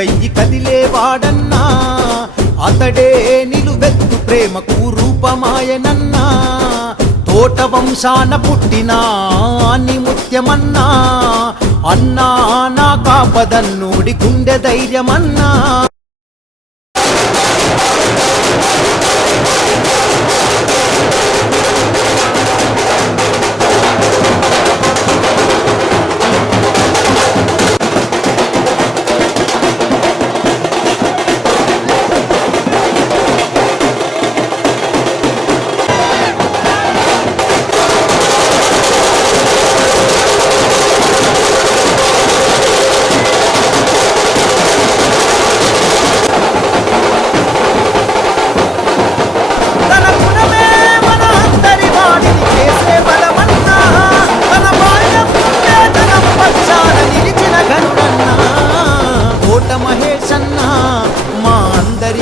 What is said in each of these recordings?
అడుగయ్యి కదిలేవాడన్నా, అతడే నిలువెత్తు ప్రేమకు రూపమాయనన్నా. తోట వంశాన పుట్టినా నీ ముత్యమన్నా, అన్నా నా కాపదన్నోడి గుండె ధైర్యమన్నా.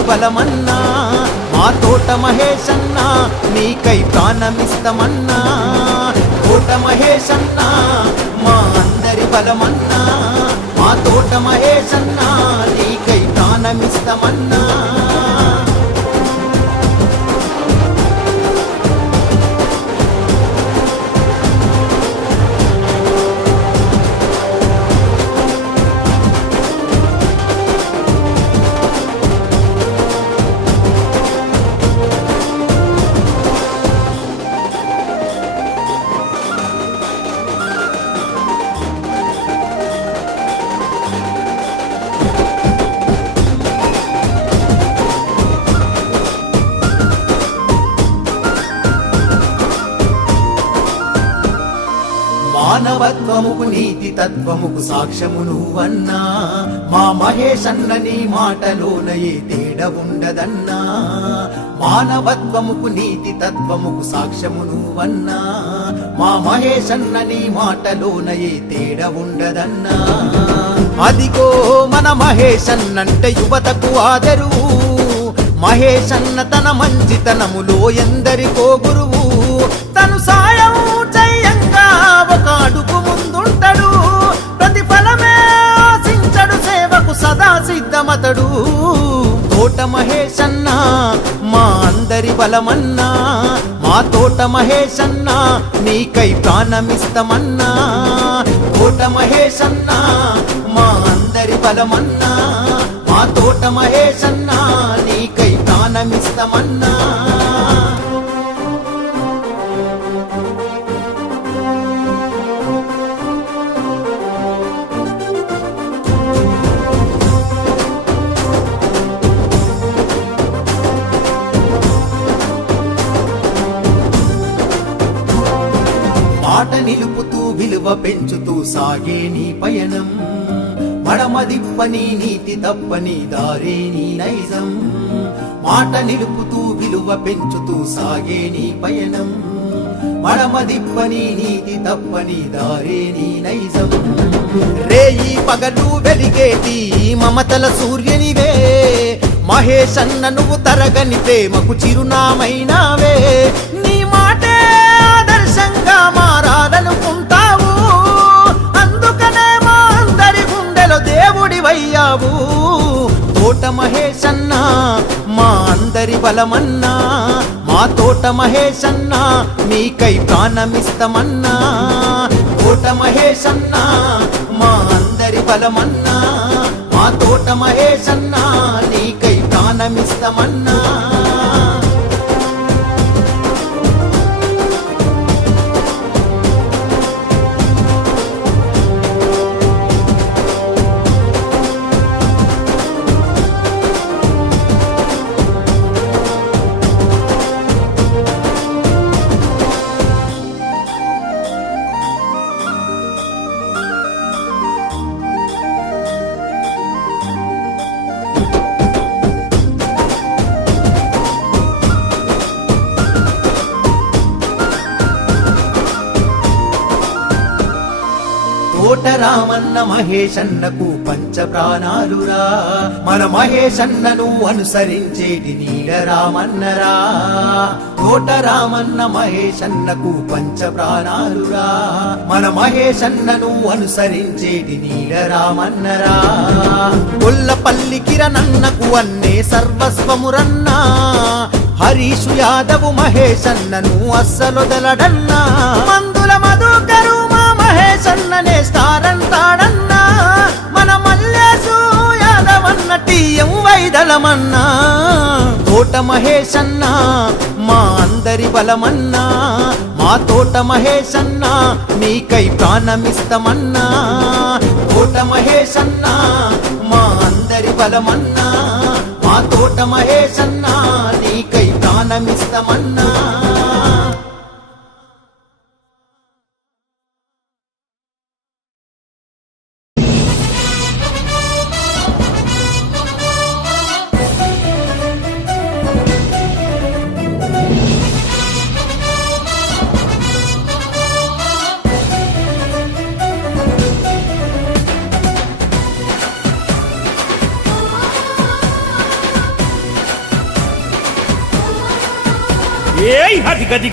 బలమన్నా మా తోట మహేశన్నా, నీకై ప్రాణమిస్తమన్నా. తోట మహేశన్నా మా అందరి బలమన్నా, మా తోట మహేశన్నా, నీకై ప్రాణమిస్తమన్నా. మానవత్వముకు నీతి తత్వముకు సాక్ష్యము నువ్వన్నా, మా మహేశన్న నీ మాటలోన ఏ తేడా ఉండదన్నా. మానవత్వముకు నీతి తత్వముకు సాక్ష్యము నువ్వన్నా, మా మహేశన్న నీ మాటలోన ఏ తేడా ఉండదన్నా. అదిగో మన మహేశన్నంటే యువతకు ఆదరువు, మహేశన్న తన మంచితనములో ఎందరికో గురువు. తను సాయం చెయ్యంగా ఒక అడుగు ముందుంటడు, ప్రతిఫలమే ఆశించడు, సేవకు సదా సిద్ధమతడు. తోట మహేశన్నా మా అందరి బలమన్నా, మా తోట మహేశన్నా, నీకై ప్రాణమిస్తమన్నా. తోట మహేశన్నా మా అందరి బలమన్నా, మా తోట మహేశన్నా, నీకై ప్రాణమిస్తమన్నా. మాట నిలుపుతూ విలువ పెంచుతూ సాగే నీ పయనం, మడమదిప్పని నీతి తప్పని దారే నీ నైజం. మాట నిలుపుతూ విలువ పెంచుతూ సాగే నీ పయనం, మడమదిప్పని నీతి తప్పని దారే నీ నైజం. రేయి పగలు వెలిగేటి మమతల సూర్యునివే, మహేశన్న నువ్వు తరగని ప్రేమకు చిరునామైనావే. నీ మాటే ఆదర్శంగా మారాలనుకుంటావు, అందుకనే మా అందరి గుండెలో దేవుడివయ్యావు. తోట మహేశన్నా మా అందరి బలమన్నా, మా తోట మహేశన్నా, నీకై ప్రాణమిస్తమన్నా. తోట మహేశన్నా మా అందరి బలమన్నా, మా తోట మహేశన్నా, నీకై ప్రాణమిస్తమన్నా. రామన్న మహేశన్నకు పంచ ప్రాణాలురా మన మహేశన్నను అనుసరించేటి నీడ రామన్నరా తోట రామన్న మహేశన్నకు పంచ ప్రాణాలురా మన మహేశన్నను అనుసరించేటి నీడ రామన్నరా కొల్లపల్లి కిరణన్నకు అన్నే సర్వస్వమురన్నా హరీషు యాదవు మహేశన్నను అస్సలొదలడన్నా మందుల మధుకరు మా మహేశన్ననే స్టారంటాడన్నా మన మల్లేసు యాదవన్న టీయం వైదళమన్నా తోట మహేశన్న మా అందరి బలమన్నా మా తోట మహేశన్న నీకై ప్రాణమిస్తమన్నా తోట మహేశన్న మా అందరి బలమన్నా మా తోట మహేశన్న నీకై ప్రాణమిస్తమన్నా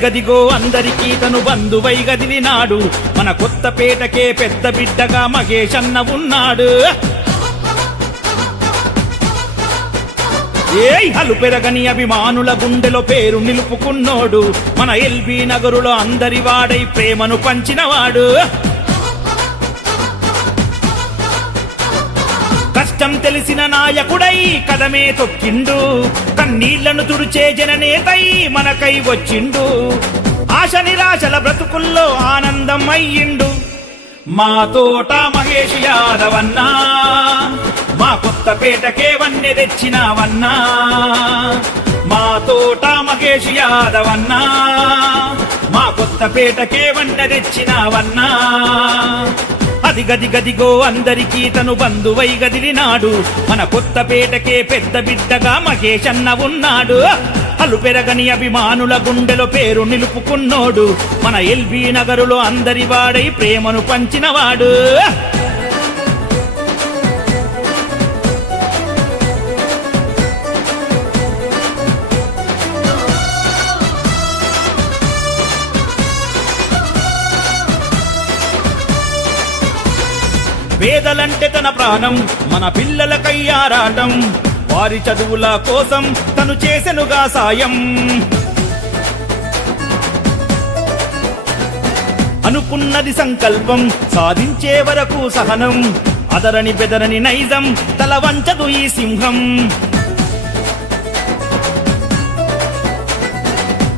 గదిగో అందరికీ తను బంధువై గదిలినాడు మన కొత్తపేటకే పెద్ద బిడ్డగా మహేశన్న ఉన్నాడు హలు పెరగని అభిమానుల గుండెలో పేరు నిలుపుకున్నోడు మన ఎల్బీ నగరులో అందరి వాడై ప్రేమను పంచినవాడు కష్టం తెలిసిన నాయకుడై కదమే తొక్కిండు కన్నీళ్లను తుడిచే జననేతై మనకై వచ్చిండు ఆశ నిరాశల బ్రతుకుల్లో ఆనందం అయ్యిండు మా తోట మహేష్ యాదవన్నా మా కొత్తపేటకే వన్నె తెచ్చినావన్నా మా తోట మహేష్ యాదవన్నా మా కొత్తపేటకే వన్నె తెచ్చినావన్నా గదిగో అందరికీ తను బంధువై గదిలినాడు మన కొత్తపేటకే పెద్ద బిడ్డగా మహేశన్న ఉన్నాడు హలు పెరగని అభిమానుల గుండెలో పేరు నిలుపుకున్నోడు మన ఎల్బీ నగరులో అందరి వాడై ప్రేమను పంచినవాడు పేదలంటే తన ప్రాణం మన పిల్లలకై ఆరాటం వారి చదువుల కోసం తను చేసెనుగా సాయం అనుకున్నది సంకల్పం సాధించే వరకు సహనం అదరని బెదరని నైజం తల వంచదు ఈ సింహం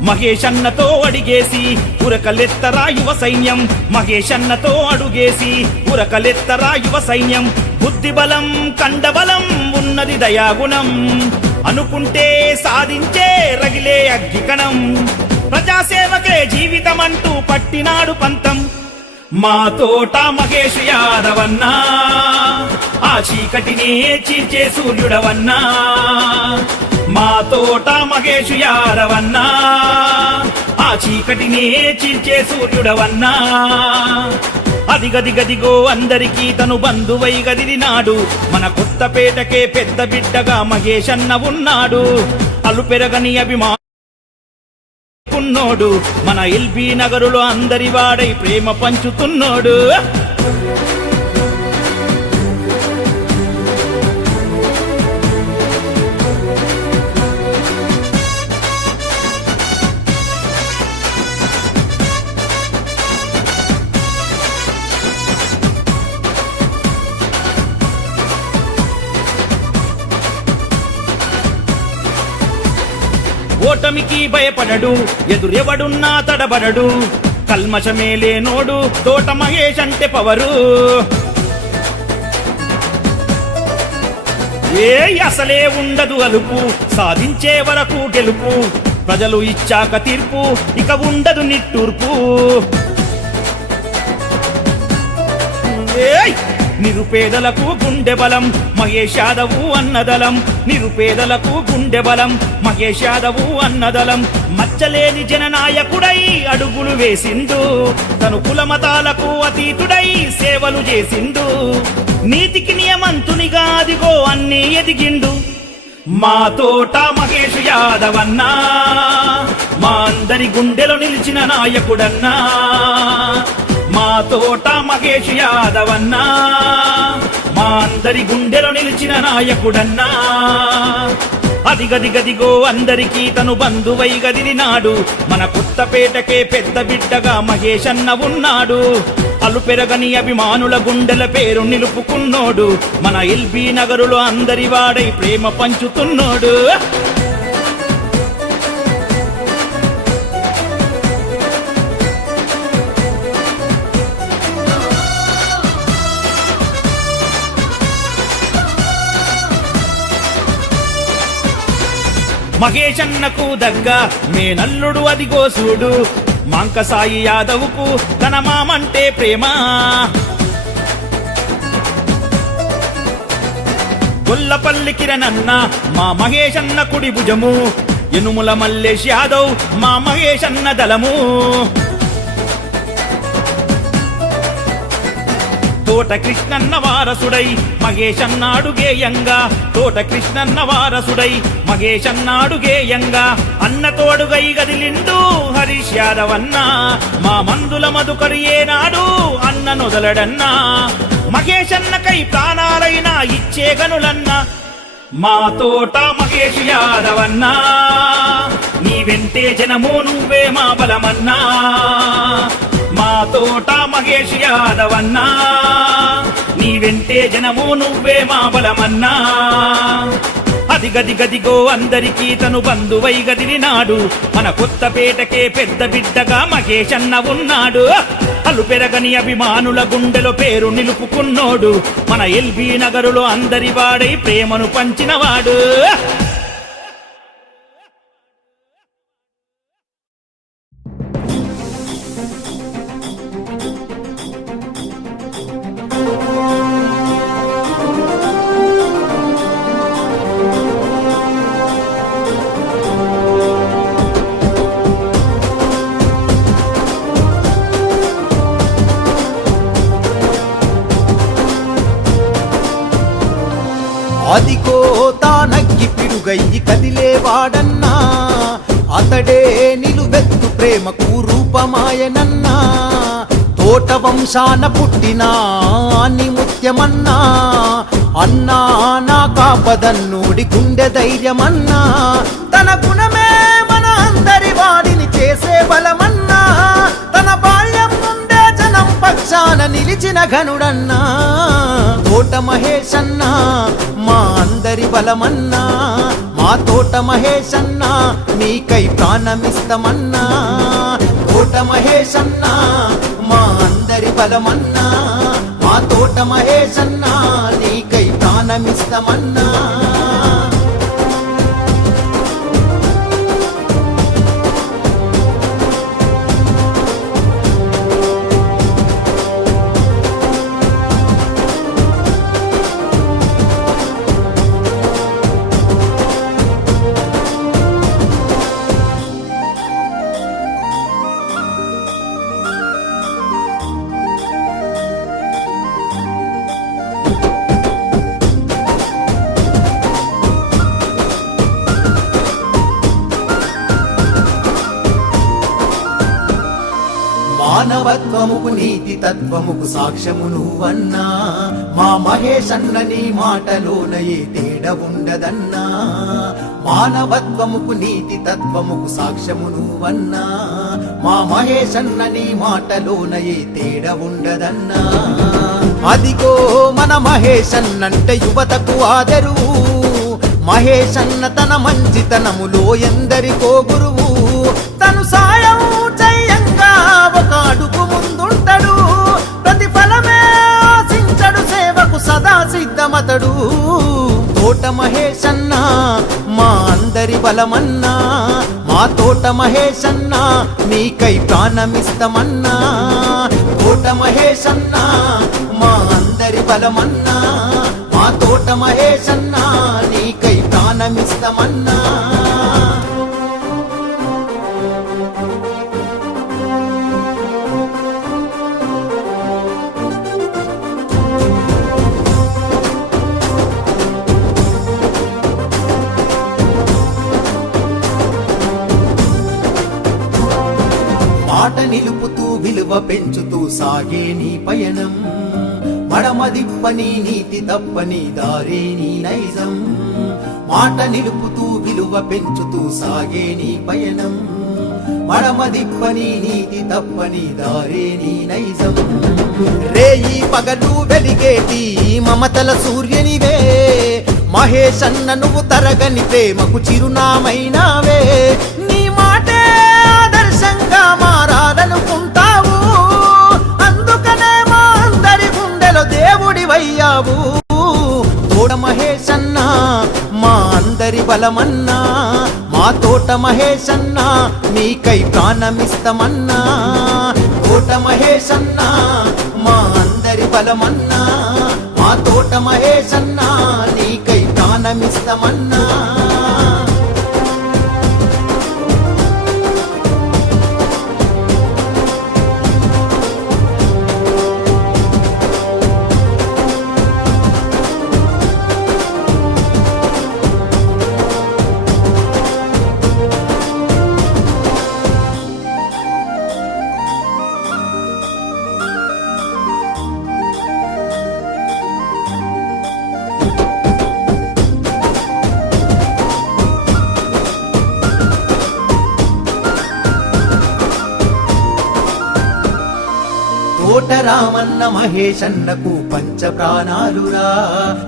మహేశన్నతో అడిగేసి ఉరకలెత్తరా యువ సైన్యం మహేశన్నతో అడుగేసి ఉరకలెత్తరా యువ సైన్యం బుద్ధి బలం కండబలం ఉన్నది దయాగుణం అనుకుంటే సాధించే రగిలే అగ్గికణం ప్రజాసేవకే జీవితమంటూ పట్టినాడు పంతం మా తోట మహేష్ యాదవన్నా ఆ చీకటినే చీల్చే సూర్యుడవన్నా మా తోట మహేష్ యాదవన్నా ఆ చీకటినే చీల్చే సూర్యుడవన్నా గదిగో అందరికీ తను బంధువై గదిలినాడు మన కొత్తపేటకే పెద్ద బిడ్డగా మహేశన్న ఉన్నాడు అలు పెరగని అభిమానున్నోడు మన ఎల్బీ నగరులో అందరి వాడై ప్రేమ పంచుతున్నోడు ఓటమికి భయపడడు ఎదురెవడున్నా తడబడడు కల్మషమే లేనోడు తోట మహేష్ అంటే పవరు అసలే ఉండదు అలుపు సాధించే వరకు గెలుపు ప్రజలు ఇచ్చాక తీర్పు ఇక ఉండదు నిట్టూర్పు నిరుపేదలకు గుండె బలం మహేష్ యాదవ్ అన్నదలం నిరుపేదలకు గుండె బలం మహేష్ యాదవ్ అన్నదలం మచ్చలేని జననాయకుడై అడుగులు వేసిండు తను కులమతాలకు అతీతుడై సేవలు చేసిండు నీతికి నియమంతునిగా అదిగో అన్నీ ఎదిగిండు మా తోట మహేష్ యాదవ్ అన్నా మా అందరి గుండెలో నిలిచిన నాయకుడన్నా మా తోట మహేష్ యాదవ్ అన్నా మా అందరి గుండెలో నిలిచిన నాయకుడన్నా అదిగదిగదిగో అందరికీ తను బంధువై గదిలినాడు మన కొత్తపేటకే పెద్ద బిడ్డగా మహేష్ అన్న ఉన్నాడు అలు పెరగని అభిమానుల గుండెల పేరు నిలుపుకున్నోడు మన ఎల్బీ నగరులో అందరి వాడై ప్రేమ పంచుతున్నోడు మహేష్ అన్నకు దగ్గ మేనల్లుడు అదిగో చూడు మాంక సాయి యాదవ్కు తన మామంటే ప్రేమ గొల్లపల్లి కిరణన్న మా మహేష్ అన్న కుడి భుజము ఎనుముల మల్లేష్ యాదవ్ మా మహేష్ అన్న దళము తోట కృష్ణన్న వారసుడై మహేష్ అన్నాడు గేయంగా తోట కృష్ణన్న వారసుడై మహేష్ అన్నాడు గేయంగా అన్న తోడుగై గదిలిండు హరీష్ యాదవ్ అన్నా మా మందుల మధుకరి ఏనాడు అన్న నొదలడన్నా మహేష్ అన్నకై ప్రాణాలైనా ఇచ్చే గనులన్నా మా తోట మహేష్ యాదవ్ అన్నా నీ వెంటే జనము నువ్వే మా బలమన్నా మా తోట మహేష్ యాదవ్ అన్నా నీ వెంటే జనము నువ్వే మా బలమన్నా అదిగదిగదిగో అందరికీ తను బంధువై గదిలినాడు మన కొత్తపేటకే పెద్ద బిడ్డగా మహేష్ అన్న ఉన్నాడు అలు పెరగని అభిమానుల గుండెలో పేరు నిలుపుకున్నోడు మన ఎల్బీ నగరులో అందరి వాడై ప్రేమను పంచినవాడు అదిగో తానగ్గి పిడుగయ్యి కదిలేవాడన్నా అతడే నిలువెత్తు ప్రేమకు రూపమాయనన్నా తోట వంశాన పుట్టినా అని ముత్యమన్నా అన్నా నా కాపదన్నోడి గుండె ధైర్యమన్నా తన గుణమే మన అందరి వాడిని చేసే బలమన్నా తన బాల్యం నుండే జనం పక్షాన నిలిచిన ఘనుడన్నా తోట మహేష్ అన్నా మా అందరి బలమన్నా మా తోట మహేష్ అన్నా నీకై ప్రాణమిస్తమన్నా తోట మహేష్ అన్నా మా అందరి బలమన్నా మా తోట మహేష్ అన్నా నీకై ప్రాణమిస్తమన్నా మానవత్వముకు నీతి తత్వముకు సాక్ష్యము నువ్వన్నా మా మహేష్ అన్న నీ మాటలోన ఏ తేడా ఉండదన్నా మానవత్వముకు నీతి తత్వముకు సాక్ష్యము నువ్వన్నా మా మహేష్ అన్న నీ మాటలోన ఏ తేడా ఉండదన్నా అదిగో మన మహేష్ అన్నంటే యువతకు ఆదరువు మహేష్ అన్న తన మంచితనములో ఎందరికో గురువు తను సాయం చెయ్యంగా ఒక అడుగు ముందుంటడు ప్రతిఫలమే ఆశించడు సేవకు సదా సిద్ధమతడు తోట మహేష్ అన్న మా అందరి బలమన్నా మా తోట మహేష్ అన్న నీకై ప్రాణమిస్తమన్నా తోట మహేష్ అన్న మా అందరి అందరి బలమన్నా మా తోట మహేశన్నా నీకై ప్రాణమిస్తమన్నా మాట నిలుపుతూ విలువ పెంచుతూ సాగే నీ పయనం మడమదిప్పని నీతి తప్పని దారే నీ నైజం మాట నిలుపుతూ విలువ పెంచుతూ సాగే నీ పయనం మడమదిప్పని నీతి తప్పని దారే నీ నైజం రేయి పగలు వెలిగేటి మమతల సూర్యునివే మహేశన్న నువ్వు తరగని ప్రేమకు చిరునామైనావే నీ మాటే ఆదర్శంగా మారాలనుకుంటావు అందుకనే మా అందరి గుండెలో దేవుడివయ్యావు తోట మహేశన్న మా అందరి బలమన్నా మా తోట మహేశన్న నీకై ప్రాణమిస్తమన్నా తోట మహేశన్న మా అందరి బలమన్నా మా తోట మహేశన్న నీకై ప్రాణమిస్తమన్నా తోట రామన్న మహేశన్నకు పంచ ప్రాణాలురా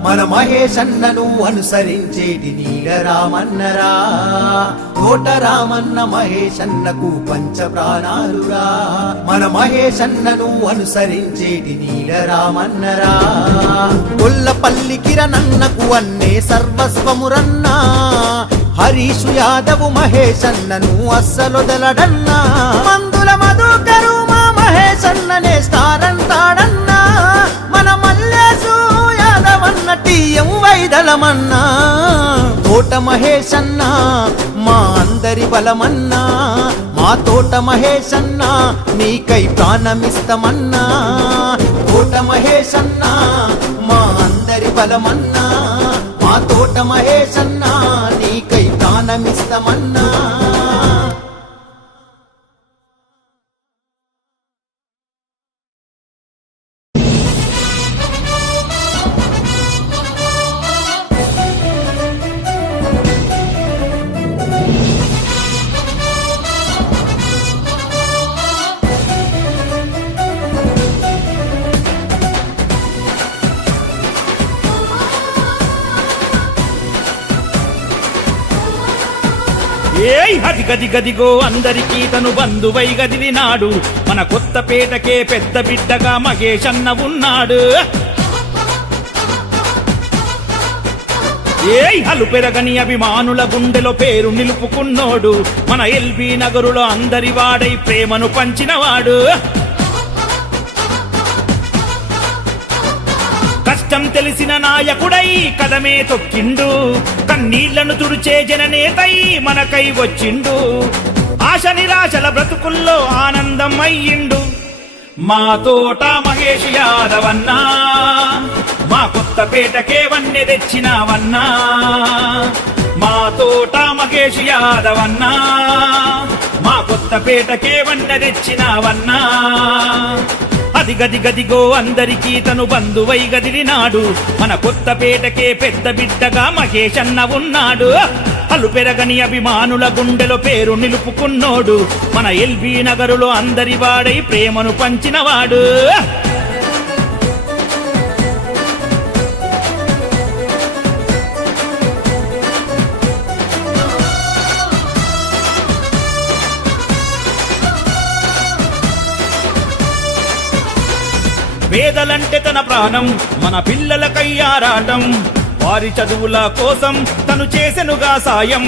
మన మహేశన్నను అనుసరించేటి నీడ రామన్నరా తోట రామన్న మహేశన్నకు పంచ ప్రాణాలురా మన మహేశన్నను అనుసరించేటి నీడ రామన్నరా గొల్లపల్లి కిరణన్నకు అన్నే సర్వస్వమురన్నా హరీషు యాదవు మహేశన్నను అస్సలొదలడన్నా మందుల మధుకరు మహేశన్ననే స్టారంటాడన్నా మన మల్లేసు యాదవన్న టీయం వైదలమన్నా తోట మహేశన్న మా అందరి బలమన్నా మా తోట మహేశన్న నీకై ప్రాణమిస్తమన్నా తోట మహేశన్న మా అందరి బలమన్నా మా తోట మహేశన్న నీకై ప్రాణమిస్తమన్నా ఏయ్ హది గది గదిగో అందరికీ తను బంధువై గదిలినాడు మన కొత్తపేటకే పెద్ద బిడ్డగా మహేశన్న ఉన్నాడు ఏయ్ హలు పెరగని అభిమానుల గుండెలో పేరు నిలుపుకున్నోడు మన ఎల్బీ నగరులో అందరి వాడై ప్రేమను పంచినవాడు కష్టం తెలిసిన నాయకుడై కదమే తొక్కిండు కన్నీళ్లను తుడిచే జననేతై మనకై వచ్చిండు ఆశ నిరాశల బ్రతుకుల్లో ఆనందం అయ్యిండు మా తోట మహేష్ యాదవన్నా మా కొత్తపేటకే వన్నె తెచ్చినావన్నా మా తోట మహేష్ యాదవన్నా మా కొత్తపేటకే వన్నె తెచ్చినావన్నా అది గది గదిగో అందరికీ తను బంధువై గదిలినాడు మన కొత్తపేటకే పెద్ద బిడ్డగా మహేశన్న ఉన్నాడు అలు పెరగని అభిమానుల గుండెలో పేరు నిలుపుకున్నోడు మన ఎల్బీ నగరులో అందరి వాడై ప్రేమను పంచినవాడు పేదలంటే తన ప్రాణం మన పిల్లలకై ఆరాటం వారి చదువుల కోసం తను చేసెనుగా సాయం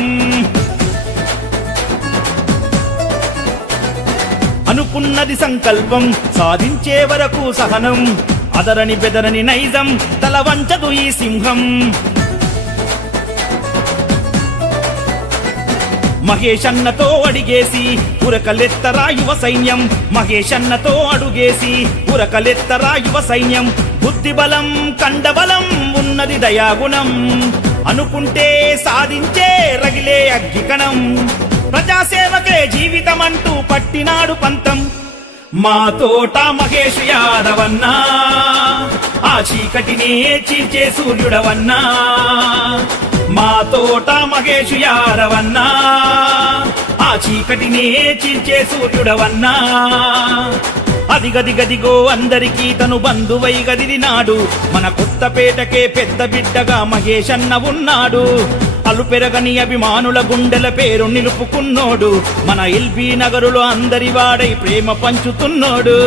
అనుకున్నది సంకల్పం సాధించే వరకు సహనం అదరని బెదరని నైజం తల వంచదు ఈ సింహం. మహేషన్నతో అడిగేసి ఉరకలెత్తరా యువ సైన్యం. మహేషన్నతో అడుగేసి ఉరకలెత్తరా యువ సైన్యం. బుద్ధిబలం కండబలం ఉన్నది దయాగుణం. అనుకుంటే సాధించే రగిలే అగ్గికణం. ప్రజాసేవకే జీవితమంటూ పట్టినాడు పంతం. మా తోట మహేష్ యాదవన్నా, ఆ చీకటినే చీల్చే సూర్యుడవన్నా. మా తోట మహేష్ యాదవన్నా, ఆ చీకటినే చీల్చే సూర్యుడవన్నా. అదిగదిగదిగో అందరికీ తను బంధువై గదిలినాడు. మన కొత్తపేటకే పెద్ద బిడ్డగా మహేషన్న ఉన్నాడు. అలుపెరగని అభిమానుల గుండెల పేరు నిలుపుకున్నోడు. మన ఎల్బీ నగరులో అందరి వాడై ప్రేమ పంచుతున్నోడు.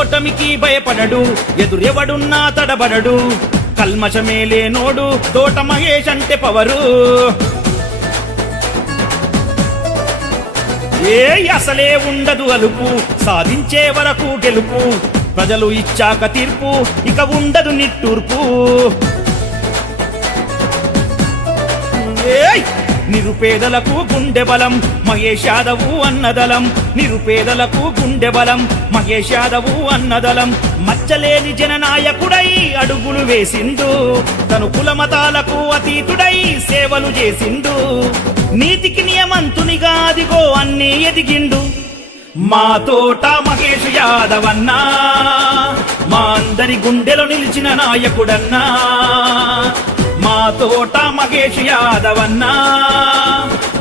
ఓటమికి భయపడడు, ఎదురెవడున్నా తడబడడు. కల్మషమే లేనోడు తోట మహేష్ అంటే పవరు. అసలే ఉండదు అలుపు, సాధించే వరకు గెలుపు. ప్రజలు ఇచ్చాక తీర్పు, ఇక ఉండదు నిట్టూర్పు. నిరుపేదలకు గుండె బలం మహేష్ యాదవ్ అన్నదలం. నిరుపేదలకు గుండె బలం మహేష్ యాదవ్ అన్నదలం. మచ్చలేని జననాయకుడై అడుగులు వేసిండు. తను కులమతాలకు అతీతుడై సేవలు చేసిండు. నీతికి నియమంతునిగా అదిగో అన్నీ ఎదిగిండు. మా తోట మహేష్ యాదవన్నా, మా అందరి గుండెలో నిలిచిన నాయకుడన్నా. మా తోట మహేష్ యాదవన్నా,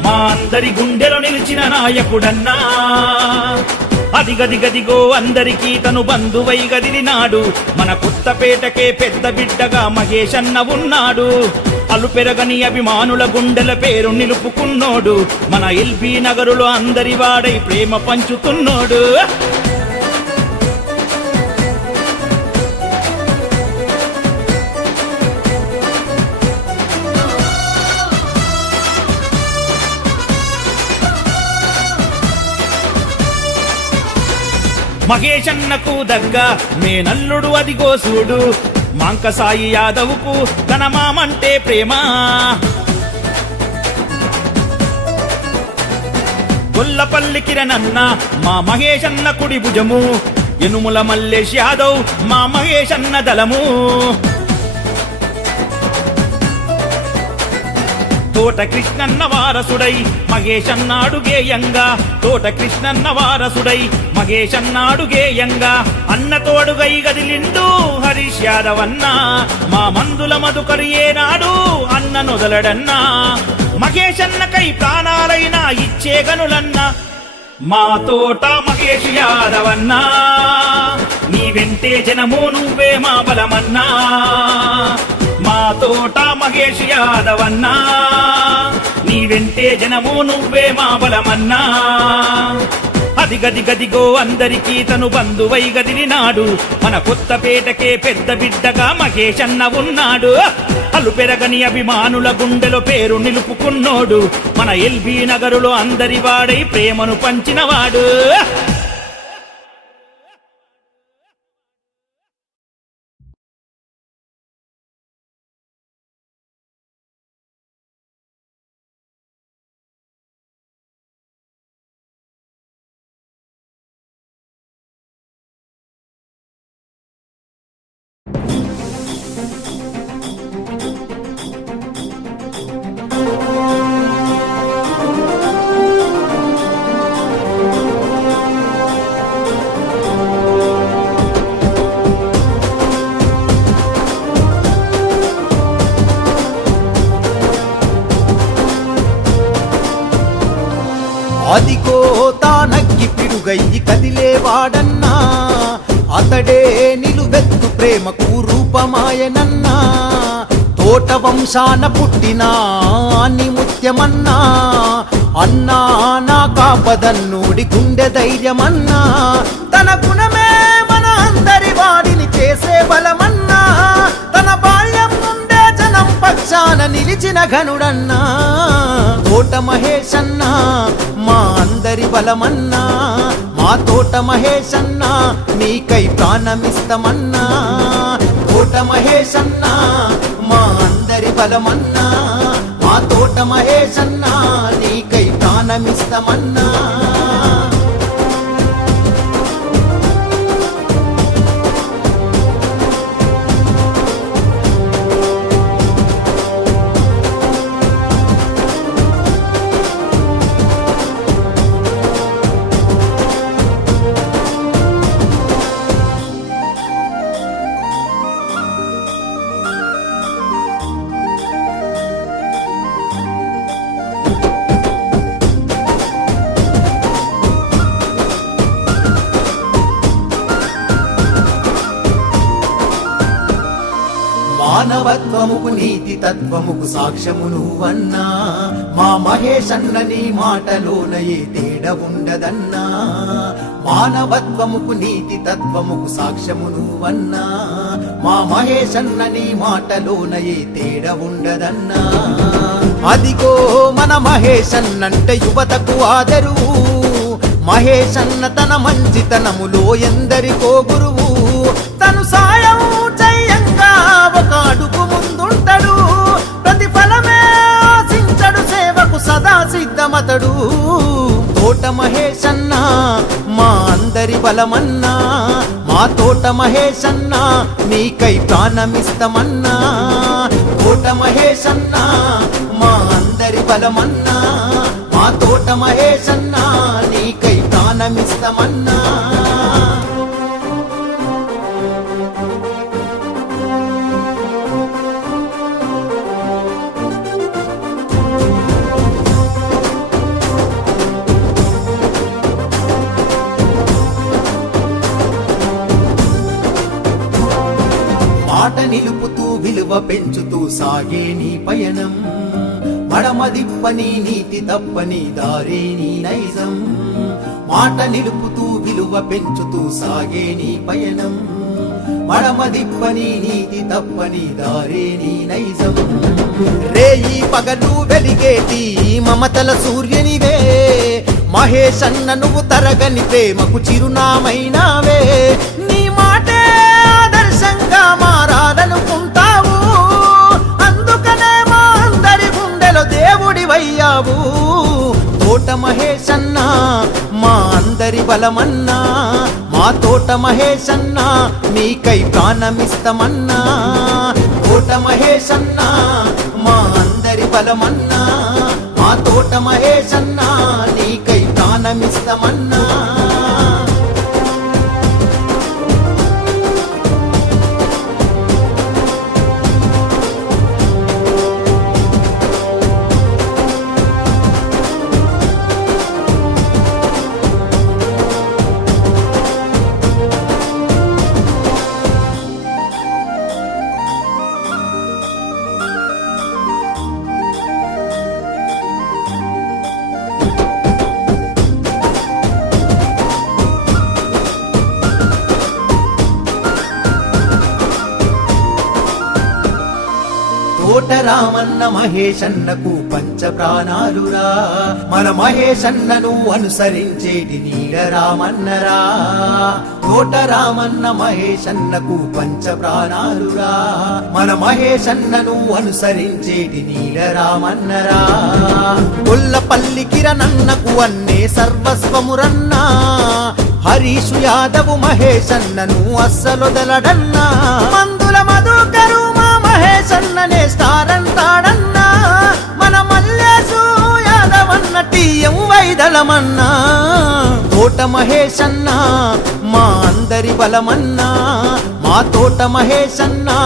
మా అందరి గుండెలో నిలిచిన నాయకుడన్నా. అదిగదిగదిగో అందరికీ తను బంధువై గదిలినాడు. మన కొత్తపేటకే పెద్ద బిడ్డగా మహేషన్న ఉన్నాడు. అలుపెరగని అభిమానుల గుండెల పేరు నిలుపుకున్నోడు. మన ఎల్బీ నగరులో అందరి వాడై ప్రేమ పంచుతున్నోడు. మహేషన్నకు దగ్గ మేనల్లుడు అదిగో సూడు. మాంకసాయి యాదవ్కు తన మామంటే ప్రేమ. గొల్లపల్లి కిరణన్న మా మహేషన్న కుడి భుజము. యనుముల మల్లేష్ యాదవ్ మా మహేషన్న దళము. తోట కృష్ణన్న వారసుడై మహేషన్నాడు గేయంగా. తోట కృష్ణన్న వారసుడై మహేషన్నాడు గేయంగా. అన్న తోడుగై గదిలిండు హరీష్ యాదవన్నా. మా మందుల మధుకరు ఏనాడు అన్న నొదలడన్నా. మహేషన్నకై ప్రాణాలైనా ఇచ్చే గనులన్నా. మా తోట మహేష్ యాదవన్నా, నీ వెంటే జనము నువ్వే మా బలమన్నా. మా తోట మహేష్ యాదవన్నా, నీ వెంటే జనము నువ్వే మా బలమన్నా. అదిగదిగదిగో అందరికీ తను బంధువై గదిలినాడు. మన కొత్తపేటకే పెద్ద బిడ్డగా మహేషన్న ఉన్నాడు. అలుపెరగని అభిమానుల గుండెలో పేరు నిలుపుకున్నోడు. మన ఎల్బీ నగరులో అందరి వాడై ప్రేమను పంచినవాడు. అదిగో తానగ్గి పిడుగయ్యి కదిలేవాడన్నా. అతడే నిలువెత్తు ప్రేమకు రూపమాయనన్నా. తోట వంశాన పుట్టిన నీ ముత్యమన్నా అన్నా నా కాపదన్నోడి గుండె ధైర్యమన్నా తన గుణమే మన అందరి వాడిని చేసే బలమన్నా తన బాల్యం నుండే జనం పక్షాన నిలిచిన ఘనుడన్నా తోట మహేశన్నా మా అందరి బలమన్నా మా తోట మహేశన్నా నీకై ప్రాణమిస్తమన్నా తోట మహేశన్నా మా అందరి బలమన్నా మా తోట మహేశన్నా నీకై ప్రాణమిస్తమన్నా మానవత్వముకు నీతి తత్వముకు సాక్ష్యము నువ్వన్నా మా మహేశన్న నీ మాటలోన ఏ తేడా ఉండదన్నా మానవత్వముకు నీతి తత్వముకు సాక్ష్యము నువ్వన్నా మా మహేశన్న నీ మాటలోన ఏ తేడా ఉండదన్నా అదిగో మన మహేశన్నంటే యువతకు ఆదరువు మహేశన్న తన మంచితనములో ఎందరికో గురువు తను సాయం చెయ్యంగా ఒక అడుగు ముందుంటడు ప్రతిఫలమే ఆశించడు సేవకు సదా సిద్ధమతడు తోట మహేశన్నా మా అందరి బలమన్నా మా తోట మహేశన్నా నీకై ప్రాణమిస్తమన్నా తోట మహేశన్నా మా అందరి బలమన్నా మా తోట మహేశన్నా నీకై ప్రాణమిస్తమన్నా మాట నిలుపుతూ విలువ పెంచుతూ సాగే నీ పయనం మడమదిప్పని నీతి తప్పని దారే నీ నైజం మాట నిలుపుతూ విలువ పెంచుతూ సాగే నీ పయనం మడమదిప్పని నీతి తప్పని దారే నీ నైజం రేయి పగలు వెలిగేటి మమతల సూర్యునివే మహేశన్న నువ్వు తరగని ప్రేమకు చిరునామైనావే నీ మాటే ఆదర్శంగా మారాలనుకుంటావు అందుకనే మా అందరి గుండెలో దేవుడివయ్యావు తోట మహేశన్నా మా అందరి బలమన్నా మా తోట మహేశన్నా నీకై ప్రాణమిస్తమన్నా తోట మహేశన్నా మా అందరి బలమన్నా మా తోట మహేశన్నా నీకై ప్రాణమిస్తమన్నా తోట రామన్న మహేశన్నకు పంచ ప్రాణాలురా మన మహేశన్నను అనుసరించేటి నీడ రామన్నరా తోట రామన్న మహేశన్నకు పంచ ప్రాణాలురా మన మహేశన్నను అనుసరించేటి నీడ రామన్నరా గొల్లపల్లి కిరణన్నకు అన్నే సర్వస్వమురన్నా హరీషు యాదవు మహేశన్నను అస్సలొదలడన్నా మందుల మధుకరు మహేశన్ననే స్టారంటాడన్నా మన మల్లేశు యాదవన్న టీయం వైదళమన్నా తోట మహేశన్నా మా అందరి బలమన్నా మా తోట మహేశన్నా